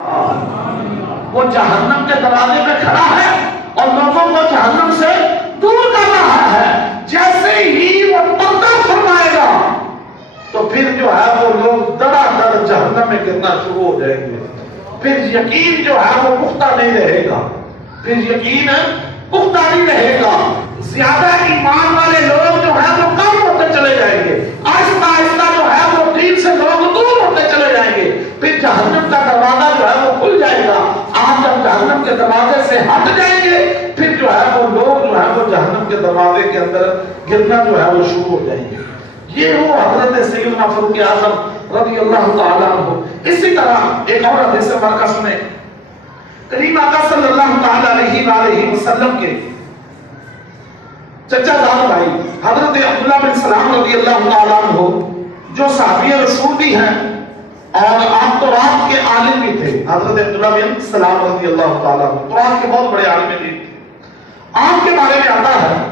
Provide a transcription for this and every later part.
وہ جہنم کے دروازے پہ کھڑا ہے اور لوگوں کو جہنم سے دور کر رہا ہے. جیسے ہی وہ پردہ فرمائے گا تو پھر جو ہے وہ لوگ دڑا دڑ جہنم میں گرنا شروع ہو جائیں گے. پھر یقین جو ہے وہ پختہ نہیں رہے گا. پھر یقین پختہ نہیں رہے گا. زیادہ ایمان والے لوگ جو ہے وہ کم ہوتے چلے جائیں گے. آہستہ آہستہ جو ہے وہ دین سے لوگ دور ہوتے چلے جائیں گے. پھر جہنم کا دروازہ جو ہے وہ کھل جائے گا. آپ جب جہنم کے دروازے سے ہٹ جائیں گے پھر جو ہے وہ لوگ جو ہے وہ جہنم کے دروازے کے اندر گرنا جو ہے وہ شروع ہو جائیں گے. یہ وہ حضرت سیدنا فاروق اعظم رضی اللہ تعالیٰ عنہ. اسی طرح ایک اور حدیث مبارکہ سنیں. کریم آقا صلی اللہ تعالیٰ علیہ وآلہ وسلم کے چچا زاد بھائی حضرت عبداللہ بن سلام رضی اللہ تعالیٰ عنہ جو صحابی رسول بھی ہیں اور آپ تورات کے عالم بھی تھے. حضرت عبداللہ بن سلام رضی اللہ تعالیٰ عنہ تورات کے بہت بڑے عالم بھی تھے. آپ کے بارے میں آتا ہے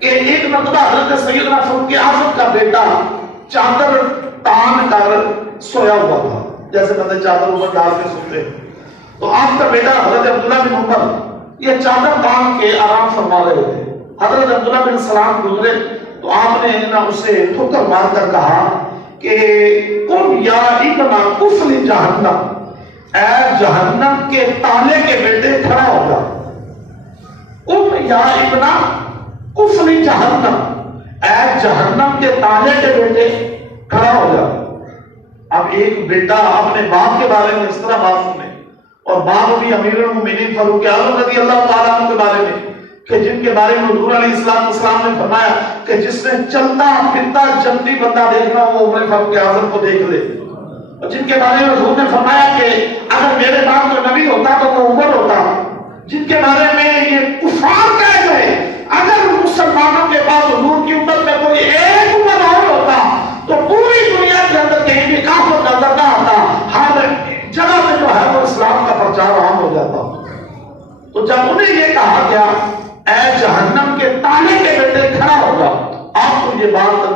کہ ایک مرتبہ حضرت سیدنا فاروق اعظم کا بیٹا چادر تان کر سویا ہوا تھا. جیسے بندے چادر اوپر ڈال کے سوتے ہیں تو آپ کا بیٹا حضرت عبداللہ بن عمر یہ چادر تان کے آرام فرما رہے تھے. حضرت عبداللہ بن سلام گزرے تو آپ نے اسے ٹھکر مار کر کہا کہ قم یا ابن کفل جہنم، اے جہنم کے تالے کے بیٹے کھڑا ہو جا. قم یا ابن کفل جہنم، اے جہنم کے تالے کے بیٹے کھڑا ہو جا. اب ایک بیٹا اپنے باپ کے بارے میں اس طرح بات سنے اور باپ بھی امیر المومنین فاروق اعظم رضی اللہ تعالیٰ عنہ کے بارے میں کہ جن کے بارے میں حضور علیہ السلام نے فرمایا کہ جس نے چلتا پھرتا جنتی بندہ دیکھنا وہ عمر فاروق اعظم کو دیکھ لے. اور جن کے بارے میں حضور نے فرمایا کہ اگر میرے باپ کو نبی ہوتا تو وہ عمر ہوتا. جن کے بارے میں یہ کفار کہہ گئے اگر مسلمانوں کے پاس حضور کی امت میں کوئی ایک عمر اور ہوتا تو پوری دنیا کے اندر کہیں بھی کافر نظر نہ آتا. ہر جگہ میں جو ہے وہ اسلام کا پرچار عام ہو جاتا. تو جب انہیں یہ کہا گیا اے جہنم کے تالے کے بیٹے کھڑا ہو جا، آپ کو یہ بات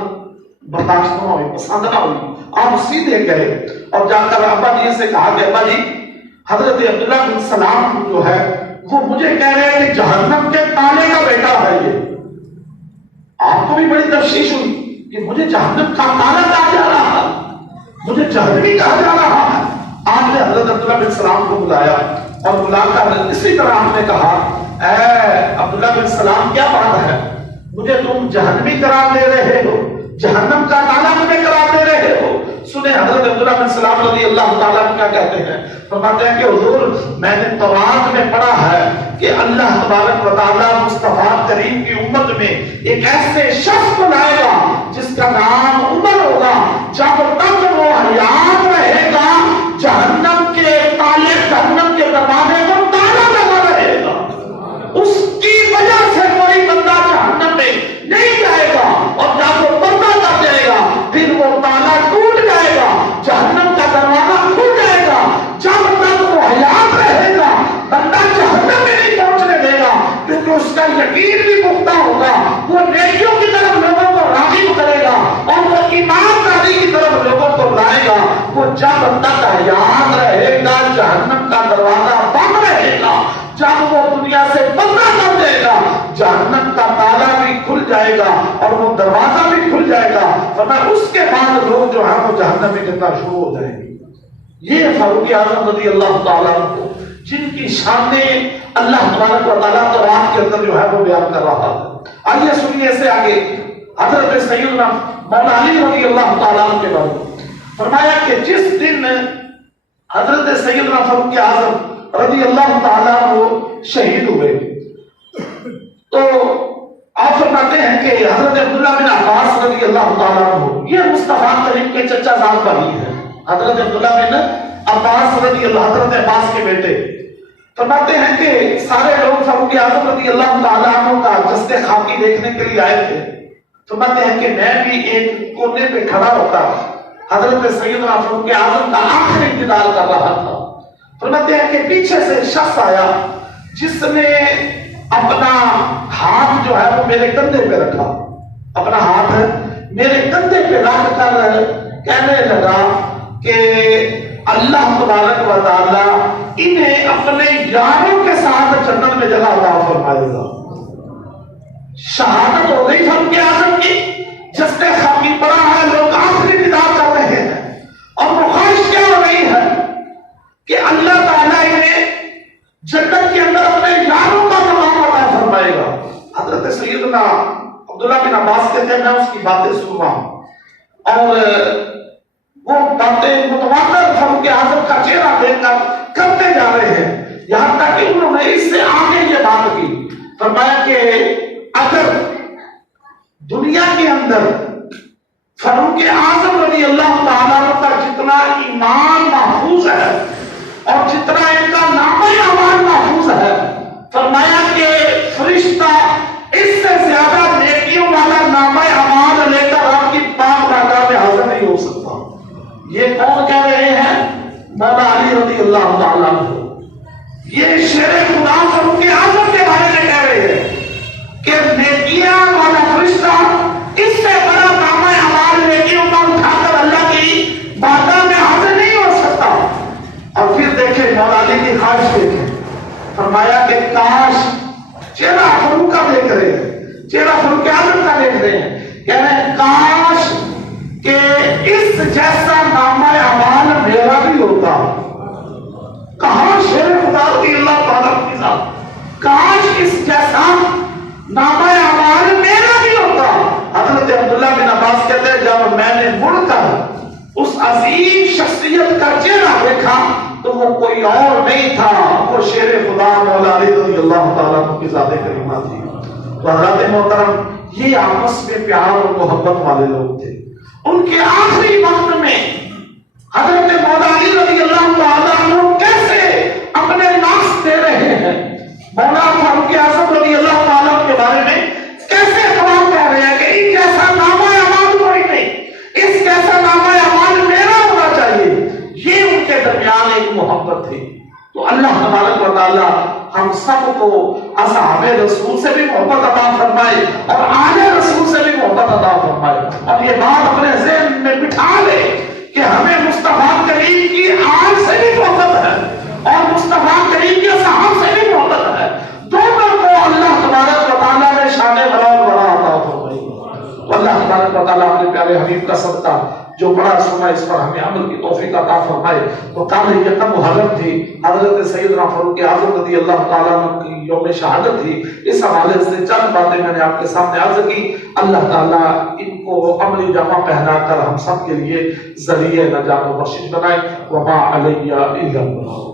برداشت نہ ہوئی، پسند نہ ہوئی. آپ سیدھے گئے اور جا کر ابا جی سے کہا کہ ابا جی حضرت عبداللہ بن سلام جو ہے وہ مجھے کہہ رہے ہیں کہ جہنم کے تالے کا بیٹا ہے یہ. آپ کو بھی بڑی تشویش ہوئی کہ مجھے جہنم کا تالا کہا جا رہا ہے، مجھے جہنمی کہا جا رہا ہے. آپ نے حضرت عبداللہ بن سلام کو بلایا اور بلا کر اسی طرح آپ نے کہا اے عبداللہ بن سلام کیا بات ہے، مجھے تم جہنمی قرار دے رہے ہو، جہنم کا تالا مجھے قرار دے رہے ہو. سنیں حضرت عبداللہ بن سلام رضی اللہ تعالیٰ کیا کہتے ہیں. فرماتے ہیں کہ حضور میں نے تورات میں پڑھا ہے کہ اللہ تبارک و تعالیٰ مصطفیٰ کریم کی امت میں ایک ایسے شخص کو لائے گا جس کا نام عمر ہوگا. جب تک وہ حیات رہے گا جہنم کے تالے، جہنم کے دروازے کو تالا لگا رہے گا. اس کی وجہ سے کوئی بندہ جہنم میں نہیں جائے گا اور جب وہ پردہ کر جائے گا پھر وہ تالا ٹوٹ جائے گا، جہنم کا دروازہ کھل جائے گا. جب تک وہ حیات رہے گا بندہ جہنم میں نہیں پہنچنے دے گا کیونکہ اس کا یقین بھی پختہ ہوگا. وہ نیکیوں کی طرف لوگوں کو راغب کرے گا اور وہ ایمانداری کی طرف لوگوں کو لائے گا. وہ جب تک حیات رہے گا جہنم کا دروازہ بند رہے گا. جب وہ دنیا سے پردہ کر دے گا جہنم کا تالا بھی کھل جائے گا اور وہ دروازہ بھی کھل جائے گا. فرمایا اس کے بعد لوگ جو ہے وہ جہنم میں گرنا شروع ہو جائیں گے. یہ فاروق اعظم رضی اللہ تعالیٰ عنہ جن کی شانیں اللہ تبارک و تعالیٰ تورات کے اندر جو ہے وہ بیان کر رہا ہے. آئیے سنیے سے آگے حضرت سیدنا مولا علی رضی اللہ تعالیٰ عنہ کے بارے میں فرمایا کہ جس دن حضرت سیدنا فاروق اعظم رضی اللہ تعالیٰ عنہ شہید ہوئے تو آپ فرماتے ہیں کہ حضرت عبداللہ بن عباس رضی اللہ تعالیٰ عنہ یہ مصطفیٰ کریم کے چچا زاد بھائی ہیں. حضرت عبداللہ بن عباس رضی اللہ، حضرت عباس کے بیٹے فرماتے ہیں کہ سارے لوگ فاروق اعظم رضی اللہ تعالیٰ عنہ کا جسد خاکی دیکھنے کے لیے آئے تھے. فرماتے ہیں کہ میں بھی ایک کونے پہ کھڑا ہوتا حضرت سیدنا فاروق اعظم کا آخری انتقال کر رہا تھا. فرماتے ہیں کہ پیچھے سے شخص آیا جس نے اپنا ہاتھ جو ہے وہ میرے کندھے پہ رکھا، اپنا ہاتھ میرے کندھے پہ رکھ کر کہنے لگا کہ اللہ تبارک و تعالی انہیں اپنے یاروں کے ساتھ جنت میں جگہ عطا فرمائے گا۔ شہادت ہو گئی فاروق اعظم کی، جس نے خاکی پڑا ہے، لوگ آخری ندا کر رہے ہیں، اور وہ خواہش کیا ہو رہی ہے کہ اللہ تعالیٰ انہیں جنت کے اندر اپنے یاروں کا مقام عطا فرمائے گا۔ حضرت سیدنا عبداللہ بن عباس کہتے ہیں میں اس کی باتیں سن رہا ہوں، اور وہ باتیں متواتر فاروق اعظم کا چہرہ دیکھ کر کرتے جا رہے ہیں، یہاں تک کہ انہوں نے اس سے آگے یہ بات کی، فرمایا کہ اگر دنیا کے اندر فاروق اعظم رضی اللہ تعالیٰ کا جتنا ایمان محفوظ ہے اور جتنا ان کا نام اعمال محفوظ ہے، فرمایا کہ فرشتہ اس سے زیادہ نیکیوں والا نام اعمال لے کر آپ کی پاک بارگاہ میں حاضر نہیں ہو سکتا۔ یہ کون کہہ رہے ہیں؟ مولا علی رضی اللہ تعالیٰ عنہ۔ یہ شیر خدا فاروق اعظم کے بارے میں کہہ رہے ہیں کہ نیکیاں والا فرشتہ اس سے بڑا نام اعمال نیکیوں کا اٹھا کر اللہ کی بارگاہ میں حاضر نہیں ہو سکتا۔ اور پھر دیکھیں مولا علی کی خواہش دیکھیں، فرمایا کہ کاش، چہرہ فاروق کا دیکھ رہے ہیں، چہرہ فاروق اعظم کا دیکھ رہے ہیں، کہہ رہے ہیں کاش کہ اس جیسا نام اعمال میرا بھی ہوتا۔ کہاں شیر خدا رضی اللہ تعالیٰ کی ذات، کاش اس جیسا نام اعمال میرا بھی ہوتا۔ حضرت عبداللہ بن عباس کہتے ہیں جب میں نے مڑ کر اس عظیم شخصیت کا چہرہ دیکھا تو وہ کوئی اور نہیں تھا، وہ شیر خدا مولا علی رضی اللہ تعالیٰ کی ذات کریمہ تھی۔ تو حضرات محترم، یہ آپس میں پیار اور محبت والے لوگ تھے۔ ان کے آخری وقت میں حضرت مولا علی رضی اللہ تعالیٰ عنہ کیسے اپنے نفس دے رہے ہیں، مولا فاروق اعظم رضی اللہ تعالیٰ کے بارے میں کیسے اقرار کر رہے ہیں کہ ان جیسا نام اعمال کوئی نہیں، اس جیسا نام اعمال میرا ہونا چاہیے۔ یہ ان کے درمیان ایک محبت تھی۔ تو اللہ تبارک و تعالیٰ ہم سب کو اصحاب رسول سے بھی محبت عطا فرمائے اور آل رسول سے بھی محبت عطا فرمائے، اور یہ بات اپنے ذہن میں بٹھا لے کہ ہمیں مصطفیٰ کریم کی آل سے بھی محبت ہے اور مصطفیٰ کریم کے صحابہ سے بھی محبت ہے۔ دونوں کو اللہ تبارک و تعالیٰ نے شان بڑا عطا فرمائی۔ تو اللہ تبارک و تعالیٰ اپنے پیارے حبیب کا صدقہ جو بڑا سنا اس پر ہمیں عمل کی توفیق عطا فرمائے۔ تو کل یکم محرم تھی، حضرت سیدنا فاروق اعظم رضی اللہ تعالیٰ عنہ کی یوم شہادت تھی۔ اس حوالے سے چند باتیں میں نے آپ کے سامنے عرض کی۔ اللہ تعالیٰ ان کو عملی جامہ پہنا کر ہم سب کے لیے ذریعہ نجات و بخشش بنائے۔ وما علیہ الا البلاغ۔